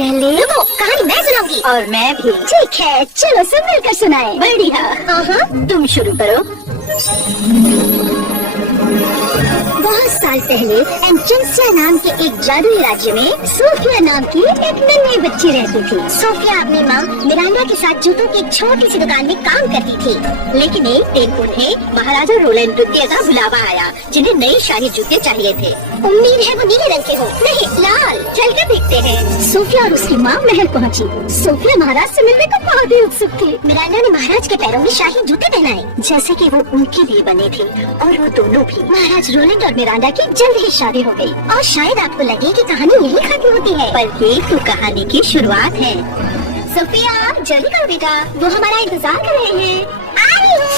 पहले रुको, कहानी मैं सुनाऊंगी। और मैं भी। ठीक है, चलो सब मिलकर सुनाएं। बढ़िया। तुम शुरू करो। बहुत साल पहले एंचेंसिया नाम के एक जादुई राज्य में सोफिया नाम की एक नन्ही बच्ची रहती थी। सोफिया अपनी माँ मिरांडा के साथ जूतों की एक छोटी सी दुकान में काम करती थी। लेकिन एक दिन उन्हें महाराजा रोलैंड द्वितीय का बुलावा आया, जिन्हें नए शाही जूते चाहिए थे। उम्मीद है वो नीले रंग के हो। नहीं, लाल। चलकर देखते हैं। सोफिया और उसकी माँ महल पहुँची। सोफिया महाराज से मिलने को बहुत ही उत्सुक थी। मिरांडा ने महाराज के पैरों में शाही जूते पहनाए, जैसे कि वो उनके लिए बने थे। और वो दोनों भी, महाराज रोलैंड और मिरांडा की जल्द ही शादी हो गई। और शायद आपको लगे कि कहानी यही खत्म होती है, पर ये तो कहानी की शुरुआत है। सोफिया, जल्दी करो बेटा, वो हमारा इंतजार कर रहे हैं। आ रही हूँ।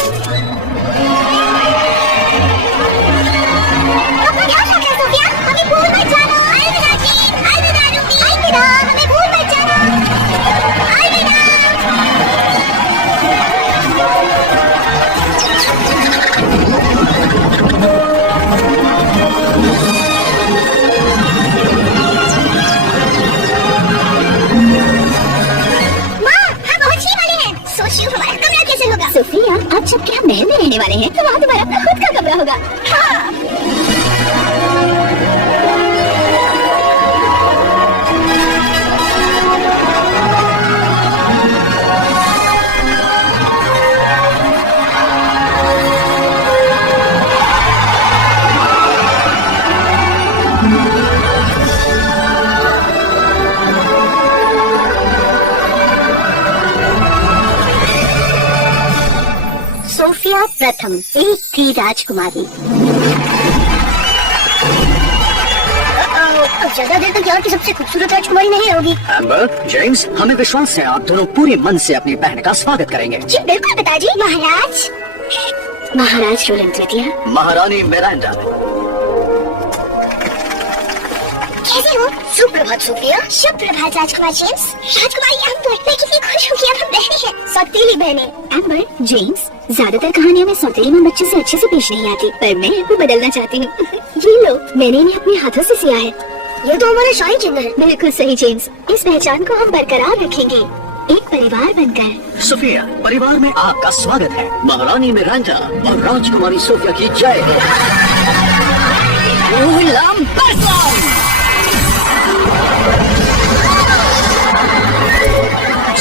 क्या शक है सोफिया? हमें भूल मत जाना। अलविदा जी, अलविदा रूबी, अलविदा, हमें भूल मत जाना। अलविदा। सोफिया, अब जबकि हम महल में रहने वाले हैं, तो वहाँ तुम्हारा अपना खुद का कमरा होगा। हाँ। सोफिया प्रथम एक थी राजकुमारी। ज्यादा देर तक यहाँ की सबसे खूबसूरत राजकुमारी नहीं होगी। एम्बर, जेम्स, हमें विश्वास है आप दोनों पूरे मन से अपनी बहन का स्वागत करेंगे। जी बिल्कुल पिताजी। महाराज, महाराज रोलैंड द्वितीय। महारानी मिरांडा। कैसे हो? सुप्रभात सोफिया। शुभ प्रभात राजकुमार जेम्स। राजकुमारी एम्बर, मैं कितनी खुश हूँ कि अब हम बहनें हैं, सौतेली बहनें। एम्बर, जेम्स, ज्यादातर कहानियों में सौतेली माँ बच्चे से अच्छे से पेश नहीं आती, पर मैं इनको बदलना चाहती हूँ। ये लो, मैंने इन्हें अपने हाथों से सिया है। ये तो हमारा शाही चिन्ह है। बिल्कुल सही जेम्स, इस पहचान को हम बरकरार रखेंगे, एक परिवार बनकर। सोफिया, परिवार में आपका स्वागत है। महारानी मिरांडा और राजकुमारी सोफिया की जय हो।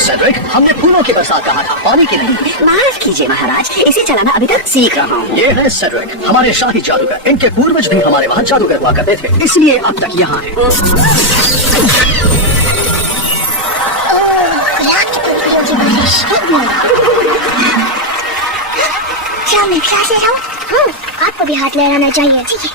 सेड्रिक, हमने फूलों की बरसात कहा था, पानी की नहीं। माफ कीजिए महाराज, इसे चलाना अभी तक सीख रहा हूँ। ये है सेड्रिक, हमारे शाही जादूगर। इनके पूर्वज भी हमारे वहाँ जादूगर हुआ करते थे, इसलिए अब तक यहाँ है। क्या मैं क्लास ले रहा हूँ? हाँ, आपको भी हाथ लहराना चाहिए। ठीक है।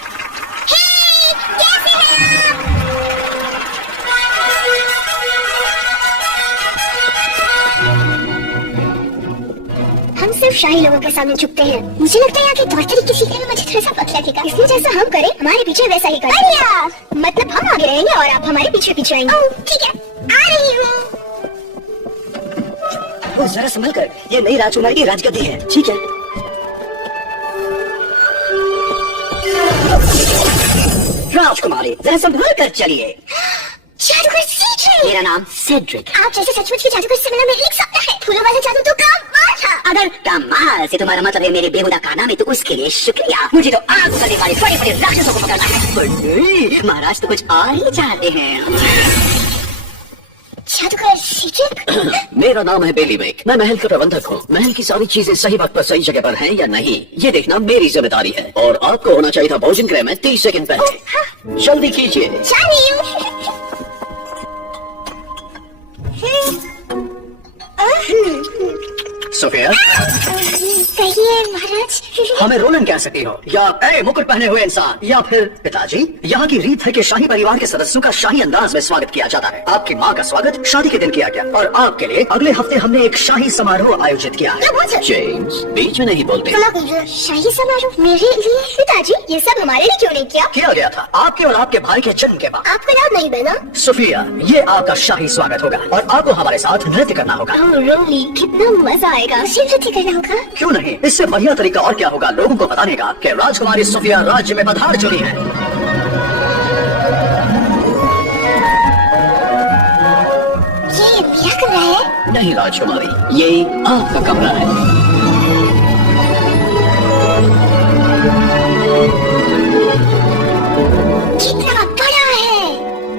हम सिर्फ शाही लोगों के सामने झुकते हैं। मुझे लगता है यहाँ की तौर किसी के मुझे थोड़ा सा पतला दिखा, इसलिए जैसा हम करें हमारे पीछे वैसा ही करें। मतलब हम आगे रहेंगे और आप हमारे पीछे पीछे आएंगे। ठीक है, आ रही हूँ। जरा संभल कर, ये नई राजकुमारी की राजगद्दी है। ठीक है। राजकुमारी, जरा संभल कर चलिए। जादूगर सेड्रिक। मेरा नाम सेड्रिक। आप जैसे सचमुच के जादूगर से मिलना मेरे लिए एक सपना है। फूलों वाला जादू तो कमाल था। अगर कमाल से तुम्हारा मतलब है मेरे बेहुदा खाना में, तो उसके लिए शुक्रिया। मुझे तो आग करने वाले बड़े बड़े राक्षसों को पकड़ना है। पर नहीं, महाराज तो कुछ और ही चाहते हैं। जादूगर सेड्रिक। मेरा नाम है बेली मेक, मैं महल का प्रबंधक हूँ। महल की सारी चीजें सही वक्त पर सही जगह पर हैं या नहीं, ये देखना मेरी जिम्मेदारी है। और आपको होना चाहिए था भोजन गृह में 30 सेकंड पहले। जल्दी कीजिए। सोफिया, कहिए महाराज। हमें रोलैंड कह सकती हो, या मुकुट पहने हुए इंसान, या फिर पिताजी। यहाँ की रीत है कि शाही परिवार के सदस्यों का शाही अंदाज में स्वागत किया जाता है। आपकी माँ का स्वागत शादी के दिन किया गया, और आपके लिए अगले हफ्ते हमने एक शाही समारोह आयोजित किया है। जेम्स, बीच में नहीं बोलते। शाही समारोह मेरे लिए? पिताजी, ये सब हमारे लिए क्यों नहीं किया गया था? आपके और आपके भाई के जन्म के बाद। आपको याद नहीं बना? सोफिया, ये आपका शाही स्वागत होगा, और आपको हमारे साथ नृत्य करना होगा। रोली, कितना मजा आएगा। नृत्य करना होगा? क्यों नहीं, इससे बढ़िया तरीका और क्या होगा लोगों को बताने का कि राजकुमारी सोफिया राज्य में पधार चुकी है। क्या कमरा है? नहीं राजकुमारी, ये आपका कमरा है। कितना बड़ा है?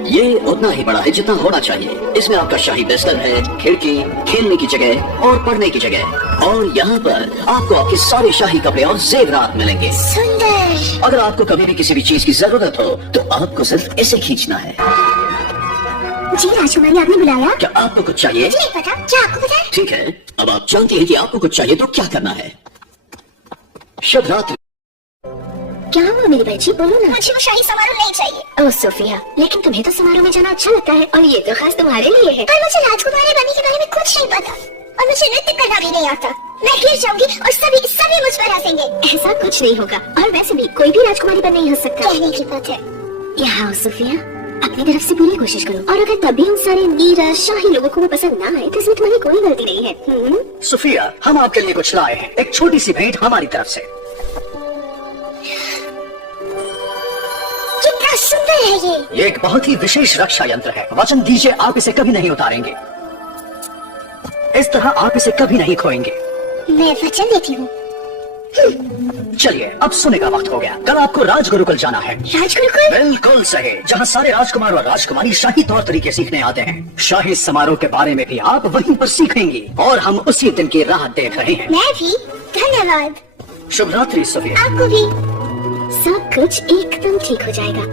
ये उतना ही बड़ा है जितना होना चाहिए। इसमें आपका शाही बिस्तर है, खिड़की, खेलने की जगह और पढ़ने की जगह। और यहाँ पर आपको आपके सारे शाही कपड़े और जेवरात मिलेंगे। सुंदर। अगर आपको कभी भी किसी भी चीज की जरूरत हो तो आपको सिर्फ इसे खींचना है। जी राजकुमारी, आपने बुलाया? क्या आपको कुछ चाहिए? नहीं पता, क्या आपको पता है? ठीक है, अब आप जानती हैं कि आपको कुछ चाहिए तो क्या करना है। शुभ रात्रि। क्या हुआ मेरी बच्ची, बोलो ना। मुझे वो शाही समारोह नहीं चाहिए। ओह सोफिया, लेकिन तुम्हें तो समारोह में जाना अच्छा लगता है और ये तो खास तुम्हारे लिए है। पर मुझे राजकुमारी बनने के बारे में कुछ नहीं पता और मुझे नृत्य करना भी नहीं आता। मैं गिर जाऊंगी और सभी मुझ पर हंसेंगे। ऐसा कुछ नहीं होगा, और वैसे भी कोई भी राजकुमारी पर नहीं हंस सकता। कहने की बात है। यहाँ सोफिया, अपनी तरफ से पूरी कोशिश करो, और अगर तभी उन सारे नीरस शाही लोगों को वो पसंद ना आए तो इसमें तुम्हारी कोई गलती नहीं है। सुफिया, हम आपके लिए कुछ लाए हैं, एक छोटी सी भेंट हमारी तरफ से। कितना सुंदर है ये एक बहुत ही विशेष रक्षा यंत्र है। वचन दीजिए आप इसे कभी नहीं उतारेंगे। इस तरह आप इसे कभी नहीं खोएंगे। मैं वचन देती हूँ। चलिए, अब सोने का वक्त हो गया। कल आपको राजगुरुकुल जाना है। राजगुरुकुल? बिल्कुल सही, जहाँ सारे राजकुमार और राजकुमारी शाही तौर तरीके सीखने आते हैं। शाही समारोह के बारे में भी आप वहीं पर सीखेंगी और हम उसी दिन की राह देख रहे हैं। मैं भी। धन्यवाद। शुभ रात्रि सुफिया। आपको भी। सब कुछ एकदम ठीक हो जाएगा।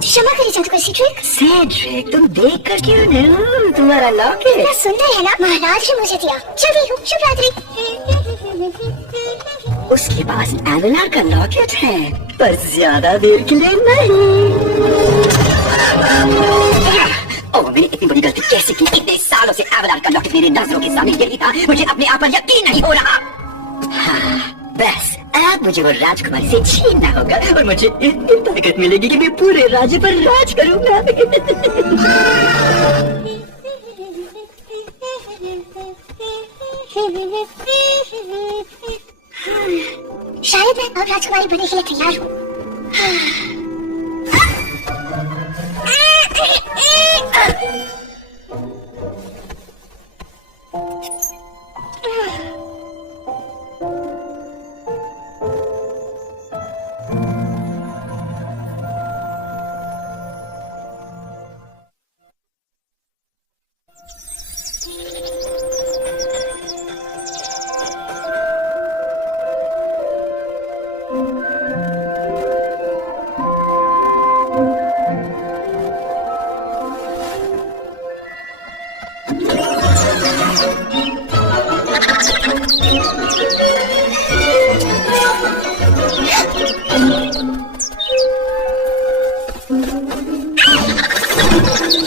क्षमा करिए जादूगर सीड्रिक। सेड्रिक, तुम देख कर क्यों नहीं? तुम्हारा लॉकेट कितना सुंदर है ना? महाराज ने मुझे दिया। चलती हूँ। शुभ रात्रि। उसके पास एवेलार का लॉकेट है, पर ज्यादा देर के लिए नहीं। ओह, मैंने इतनी बड़ी गलती कैसे की? इतने सालों से एवेलार का लॉकेट मेरे नजरों के सामने यही था। मुझे अपने आप पर यकीन नहीं हो रहा। हाँ, बस अब मुझे वो राजकुमारी से छीनना होगा और मुझे इतनी ताकत मिलेगी कि मैं पूरे राज्य पर राज करूंगा। शायद मैं अब राजकुमारी बनने के लिए तैयार हूँ।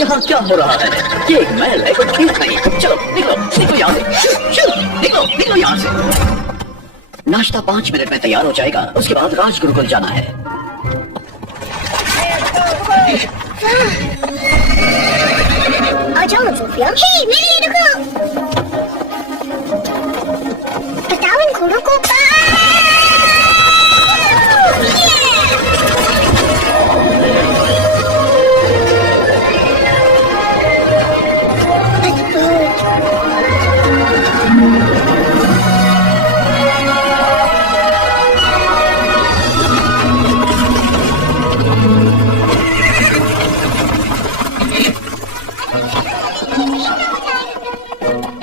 यहाँ क्या हो रहा है? ये एक महल है, कोई खेत नहीं। चलो निकलो, निकलो यहाँ से। निकलो, निकलो यहाँ से। नाश्ता 5 मिनट में तैयार हो जाएगा। उसके बाद राजगुरुकुल जाना है। आ जाओ सोफिया। हे, मेरे लिए रुको। बताओ इन घोड़ों को।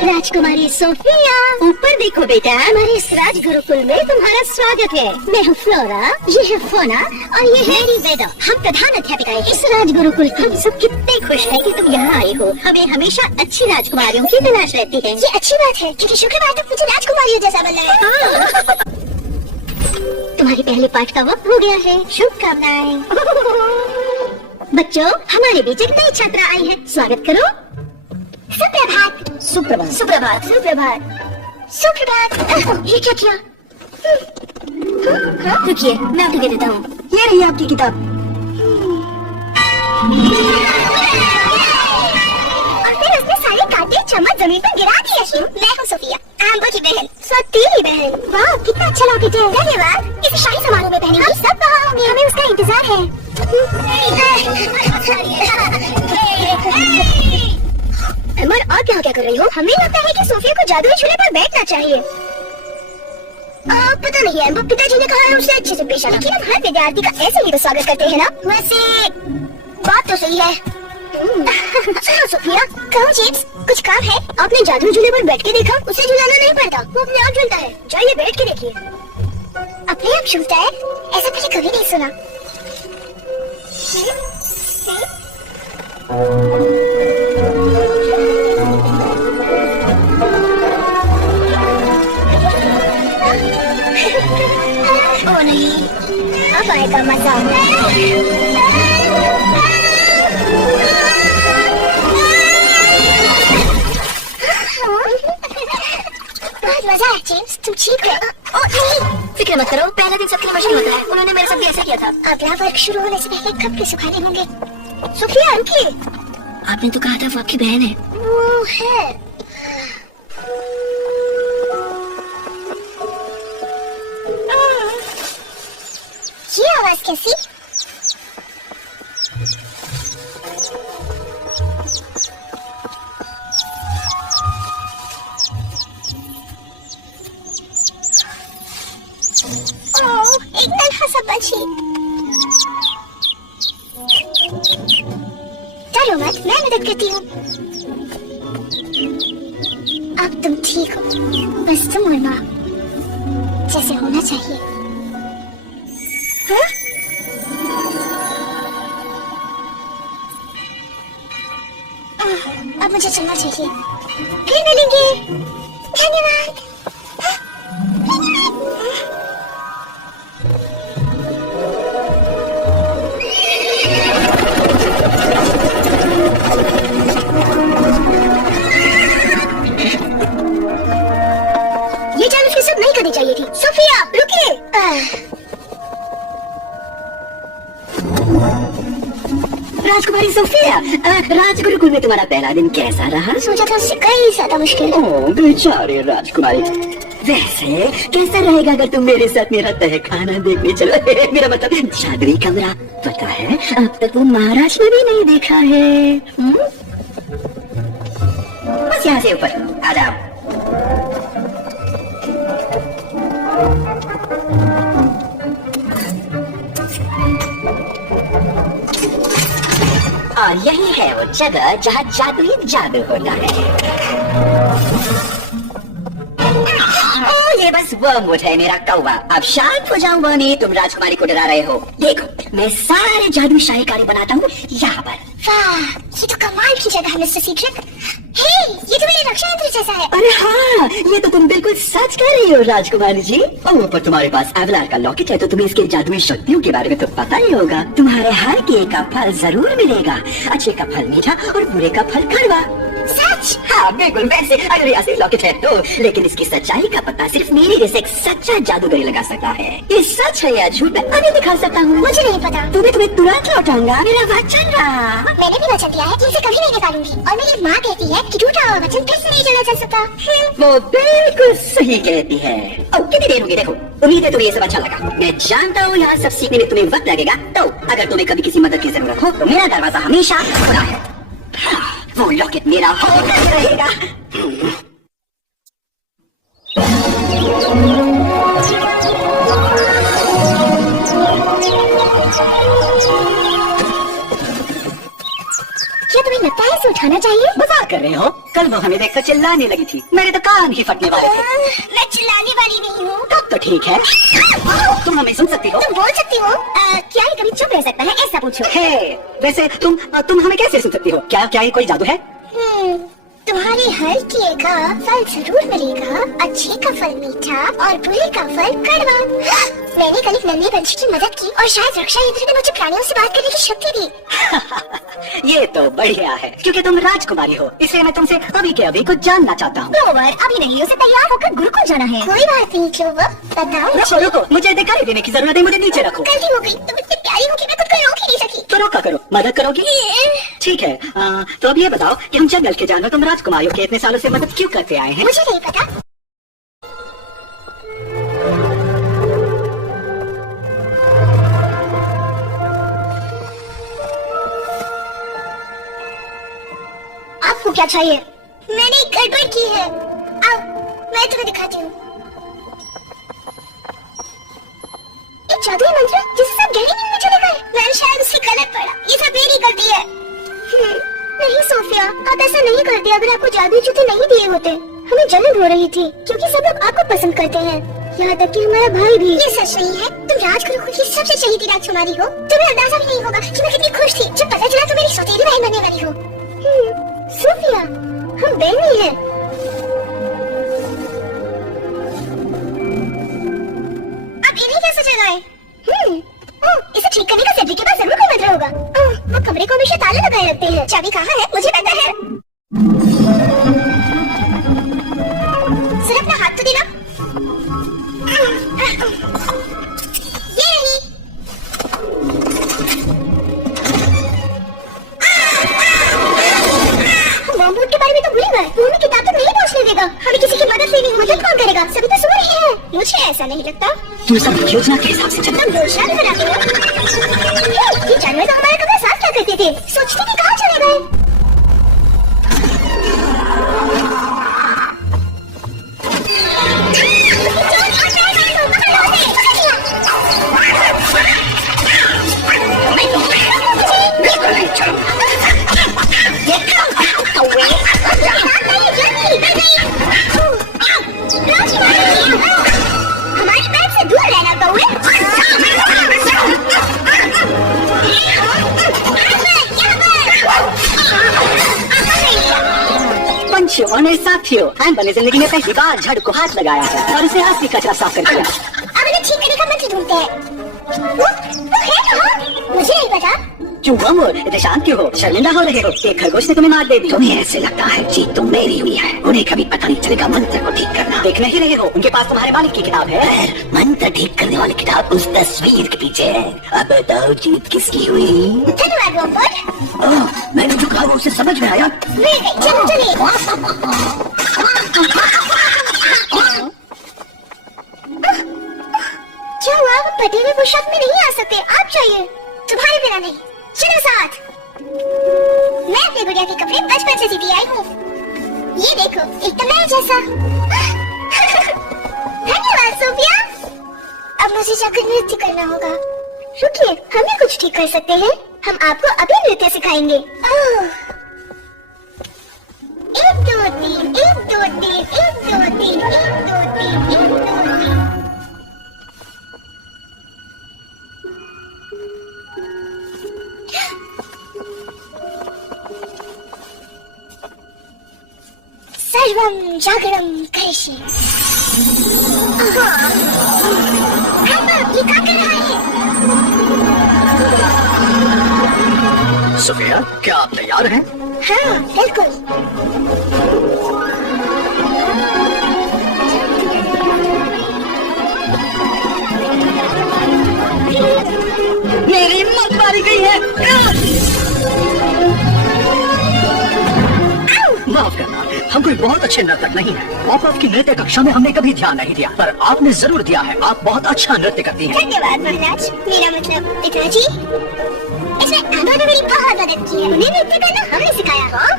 राजकुमारी सोफिया, ऊपर देखो बेटा, हमारे इस राजगुरुकुल में तुम्हारा स्वागत है। मैं हूँ फ्लोरा, ये है फोना और ये है मेरी वेदा। हम प्रधान अध्यापिका हैं इस राजगुरुकुल की। हम सब कितने खुश हैं कि तुम यहाँ आई हो। हमें हमेशा अच्छी राजकुमारियों की तलाश रहती है। ये अच्छी बात है क्योंकि शुक्रवार तक मुझे राजकुमारियों जैसा बनना है। तुम्हारे पहले पाठ का वक्त हो गया है। शुभकामनाएं। बच्चों, हमारे बीच एक नई छात्रा आई है, स्वागत करो। सुप्रभात। सुप्रभात। सुप्रभात। सुप्रभात। सुप्रभात। ये क्या किया? रुकिए, मैं आपको दे देता हूँ। ये रही आपकी किताब। और फिर उसने सारे कांटे चम्मच जमीन पर गिरा दिए। मैं हूँ सोफिया, आम्बो की बहन। सतीली बहन। वाह, कितना अच्छा लॉकेट है। धन्यवाद। इसे शाही समारोह में पहनेंगे। हम सब वहाँ होंगे। हमें उसका इंतजार है। अमर, आप यहाँ क्या कर रही हो? हमें लगता है कि सोफिया को जादुई झूले पर बैठना चाहिए। पता नहीं है, पिताजी ने कहा है उसे अच्छे से पेश आना। लेकिन हम हर विद्यार्थी का ऐसे ही तो स्वागत करते हैं ना। वैसे बात तो सही है। चलो सोफिया, कहो जेम्स, कुछ काम है? आपने जादुई झूले पर बैठ के देखा? उसे झुलाना नहीं पड़ता, वो अपने आप झूलता है। जाइए बैठ के देखिए। अपने आप झूलता है? ऐसा पहले कभी नहीं सुना। ओ नहीं, अब आएगा मजा। बहुत मजा है जेम्स, तुम ठीक हो? ओ नहीं, फिक्र मत करो, पहला दिन सबके लिए मुश्किल होता है। उन्होंने मेरे साथ भी ऐसा किया था। अगला वर्ग शुरू होने से पहले कब के सुखाने होंगे? सोफिया रुकिए, आपने तो कहा था वो आपकी बहन है। वो है। ये आवाज कैसी? ओह, एक नन्हा सा पंछी। डरो मत, मैं मदद करती हूँ। अब तुम ठीक हो, बस तुम और माँ जैसे होना चाहिए। हाँ? अब मुझे चलना चाहिए, फिर मिलेंगे। धन्यवाद। ये जादू फिर सब नहीं करनी चाहिए थी। सोफिया रुकिए। राजकुमारी सोफिया, राजगुरुकुल में तुम्हारा पहला दिन कैसा रहा? सोचा था उससे कई ज्यादा मुश्किल। ओह बेचारे राजकुमारी। वैसे कैसा रहेगा अगर तुम मेरे साथ मेरा तहखाना देखने चलो? मेरा मतलब जादुई कमरा। पता है अब तक वो महाराज ने भी नहीं देखा है। बस यहाँ से ऊपर आ जाओ। और यही है वो जगह जहाँ जादुई जादू होता है। ये बस वर्मवुड है मेरा कौवा। अब शांत हो जाओ बनी, तुम राजकुमारी को डरा रहे हो। देखो मैं सारे जादुई शाहीकारी बनाता हूँ यहाँ पर। वाह, ये तो कमाल की जगह है मिस्टर सीक्रेट। हे, ये तो मेरे रक्षा यंत्र जैसा है। अरे हाँ, ये तो तुम बिल्कुल सच कह रही हो राजकुमारी जी। और ऊपर तुम्हारे पास एवलार का लॉकेट है तो तुम्हें इसके जादुई शक्तियों के बारे में तो पता ही होगा। तुम्हारे हर किए का फल जरूर मिलेगा। अच्छे का फल मीठा और बुरे का फल कड़वा। सच? हाँ बिल्कुल वैसे अगर ये असली लॉकेट है तो, लेकिन इसकी सच्चाई का पता सिर्फ मेरे जैसे एक सच्चा जादूगर लगा सकता है। ये सच है या झूठ मैं अभी दिखा सकता हूँ। मुझे नहीं पता। तुम्हें तुरंत लौटाऊंगा, मेरा वचन रहा। मैंने भी वचन दिया है कि इसे कभी नहीं निकालूंगी। और मेरी माँ कहती है कि टूटा हुआ वचन फिर से नहीं चला जा सकता। वो बिल्कुल सही कहती है। अब कितनी देर होगी देखो। उम्मीद है तुम्हें ये सब अच्छा लगा। मैं जानता हूँ यहाँ सब सीखने में तुम्हें वक्त लगेगा, तो अगर तुम्हें कभी किसी मदद की जरूरत हो तो मेरा दरवाजा हमेशा खुला है। वो लॉकेट मेरा होकर रहेगा। क्या तुम्हें लगता है इसे उठाना चाहिए? मजाक कर रहे हो? कल वो हमें देखकर चिल्लाने लगी थी, मेरे तो कान ही फटने वाले थे। मैं चिल्लाने वाली नहीं हूँ। तब तो ठीक है, तुम हमें सुन सकती हो। तुम बोल सकती हो। क्या ये कभी चुप रह सकता है? ऐसा पूछो। हे, वैसे तुम हमें कैसे सुन सकती हो? क्या ये कोई जादू है? तुम्हारे हर किए का फल जरूर मिलेगा। अच्छे का फल मीठा और बुरे का फल कड़वा। मैंने कल एक नन्हे पंछी की मदद की और शायद रक्षा यंत्र ने मुझे प्राणियों से बात करने की शक्ति दी। ये तो बढ़िया है, क्योंकि तुम राजकुमारी हो, इसलिए मैं तुमसे अभी के अभी कुछ जानना चाहता हूँ। क्लोवर अभी नहीं, उसे तैयार होकर गुरुकुल जाना है। कोई बात नहीं क्लोवर, बताओ। रुको, मुझे दिखाई देने की जरूरत है, मुझे नीचे रखो। गलती हो गई, तुम इतनी प्यारी हो कि मैं खुद को रोक ही नहीं सकी। तो रोका करो, मदद करोगी? ठीक है, तो अब ये बताओ कि हम जंगल के जानवर तुम राजकुमारियों के इतने सालों से मदद क्यों करते आए हैं? मुझे नहीं पता। क्या चाहिए? मैंने एक गड़बड़ की है। आओ मैं तुम्हें दिखाती हूँ। एक जादुई मंत्र जिससे सब गहरी नींद में चले गए। मैंने शायद उससे गलत पढ़ा। ये सब मेरी गलती है। नहीं सोफिया, आप ऐसा नहीं करते। अगर आपको जादुई जूते नहीं दिए होते, हमें जलन हो रही थी क्योंकि सब लोग आपको पसंद करते हैं, यहाँ तक कि हमारा भाई भी। ये सच नहीं है। तुम राजगुरु की सबसे चहेती राजकुमारी हो। तुम्हें अंदाजा भी नहीं होगा कि मैं कितनी खुश थी जब पता चला तुम मेरी सौतेली बहन बनने वाली हो। सोफिया, हम बहनें हैं। अब इन्हें कैसे चलाएं? इसे ठीक करने का सेड्रिक के पास जरूर कोई मंत्र होगा। वो कमरे को हमेशा ताला लगाए रखते हैं। चाबी कहाँ है मुझे पता है। जरा अपना हाथ तो देना। ये रही। मॉमबोर्ड के बारे में तो भूल गए। वो हमें किताब तक नहीं पहुंचने देगा। हमें किसी की मदद लेनी हो। मदद कौन करेगा? सभी तो सो रहे हैं। मुझे ऐसा नहीं लगता। तुम सब योजना के हिसाब से चलना। तुम रोशन बनाते हो। ये जानवर तो हमारा कमरा साफ क्या करते थे? सोचते थे कहाँ चले गए। हमारी बैग से दूर रहना कौवे। पंछियों और मेरे साथियों, एम्बर ने जिंदगी में पहली बार झाड़ू को हाथ लगाया है और उसे असली कचरा साफ कर दिया। अब इन्हें ठीक करने का मंत्र ढूंढते हैं। वो है कहाँ? मुझे नहीं पता। क्यों अमूर, इतने शांत क्यों हो? शर्मिंदा हो रहे हो? एक खरगोश ने तुम्हें मार दे दी। तुम्हें ऐसे लगता है जीत तो मेरी हुई है। उन्हें कभी पता नहीं चलेगा मंत्र को ठीक करना। देख नहीं रहे हो? उनके पास तुम्हारे मालिक की किताब है। मंत्र ठीक करने वाली किताब उस तस्वीर के पीछे है। अब बताओ जीत किसकी हुई? धन्यवाद रॉबर्ट। मैंने जो कहा वो उसे समझ में आया। चलो चलिए। क्या हुआ? पति में पोशाक में नहीं आ सकते। आप चाहिए तुम्हारे बिना नहीं। चलो साथ। मैं अपने गुड़िया के कपड़े बचपन से सीती आई हूँ। ये देखो, एकदम मैं जैसा। धन्यवाद सोफिया। अब मुझे जाकर नृत्य करना होगा। रुकिए, हम भी कुछ ठीक कर सकते हैं। हम आपको अभी नृत्य सिखाएंगे। 1 2 3 1 2 3 1 2 3 1 2 3 1 2 3। सर्वम जागरण करिष्ये। ये क्या कर रहा है? सोफिया, क्या आप तैयार हैं? हाँ बिल्कुल। मेरी हिम्मत मारी गई है। माफ करना, हम कोई बहुत अच्छे नर्तक नहीं हैं। आपकी नृत्य कक्षा में हमने कभी ध्यान नहीं दिया, पर आपने जरूर दिया है। आप बहुत अच्छा नृत्य करती हैं। धन्यवाद महाराज। मेरा मतलब पिताजी। इसमें एम्बर ने मेरी बहुत मदद की है। उन्हें नृत्य करना हमने सिखाया। हाँ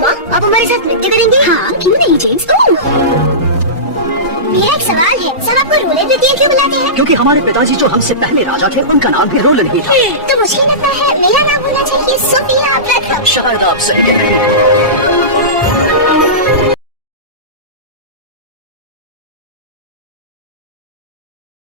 माँ, आप हमारे साथ नृत्य करेंगे? हाँ, क्यों नहीं जेम्स? मेरा एक सवाल है। सब आपको रोलन नृत्य क्यों बुलाते हैं? क्योंकि हमारे पिताजी जो हमसे पहले राजा थे, उनका नाम भी रोलन ही था। तो मुझे लगता है मेरा नाम होना चाहिए सोफिया प्रथम। शायद आप सही कह रहे हैं।